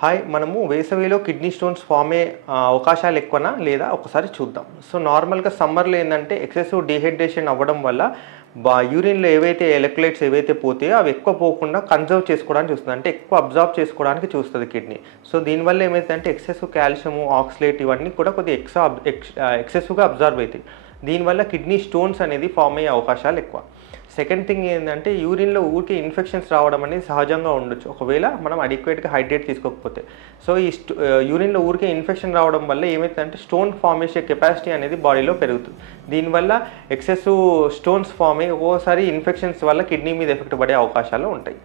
Hi, మనము వేసవిలో kidney stones form అయ్యే అవకాశాలు ఎక్కువనా లేదా ఒకసారి చూద్దాం. సో నార్మల్గా సమ్మర్లో ఏంటంటే ఎక్సెసివ్ డీహైడ్రేషన్ అవ్వడం వల్ల యూరిన్లో ఏవైతే ఎలక్ట్రోలైట్స్ ఏవైతే పోతాయో అవి ఎక్కువ పోకుండా కన్జర్వ్ చేసుకోవడానికి చూస్తుంది, అంటే ఎక్కువ అబ్జార్బ్ చేసుకోవడానికి చూస్తుంది కిడ్నీ. సో దీనివల్ల ఏమైతుందంటే ఎక్సెసివ్ కాల్షియము, ఆక్సలేట్ ఇవన్నీ కూడా కొద్దిగా ఎక్సెసివ్గా అబ్జార్బ్ అవుతాయి. దీనివల్ల కిడ్నీ స్టోన్స్ అనేది ఫామ్ అయ్యే అవకాశాలు ఎక్కువ. సెకండ్ థింగ్ ఏంటంటే యూరిన్లో ఊరికే ఇన్ఫెక్షన్స్ రావడం అనేది సహజంగా ఉండొచ్చు, ఒకవేళ మనం అడిక్వేట్గా హైడ్రేట్ తీసుకోకపోతే. సో ఈ యూరిన్లో ఊరికే ఇన్ఫెక్షన్ రావడం వల్ల ఏమవుతుందంటే స్టోన్ ఫామ్ చేసే కెపాసిటీ అనేది బాడీలో పెరుగుతుంది. దీనివల్ల ఎక్సెసివ్ స్టోన్స్ ఫామ్ అయ్యి ఒక్కోసారి ఇన్ఫెక్షన్స్ వల్ల కిడ్నీ మీద ఎఫెక్ట్ పడే అవకాశాలు ఉంటాయి.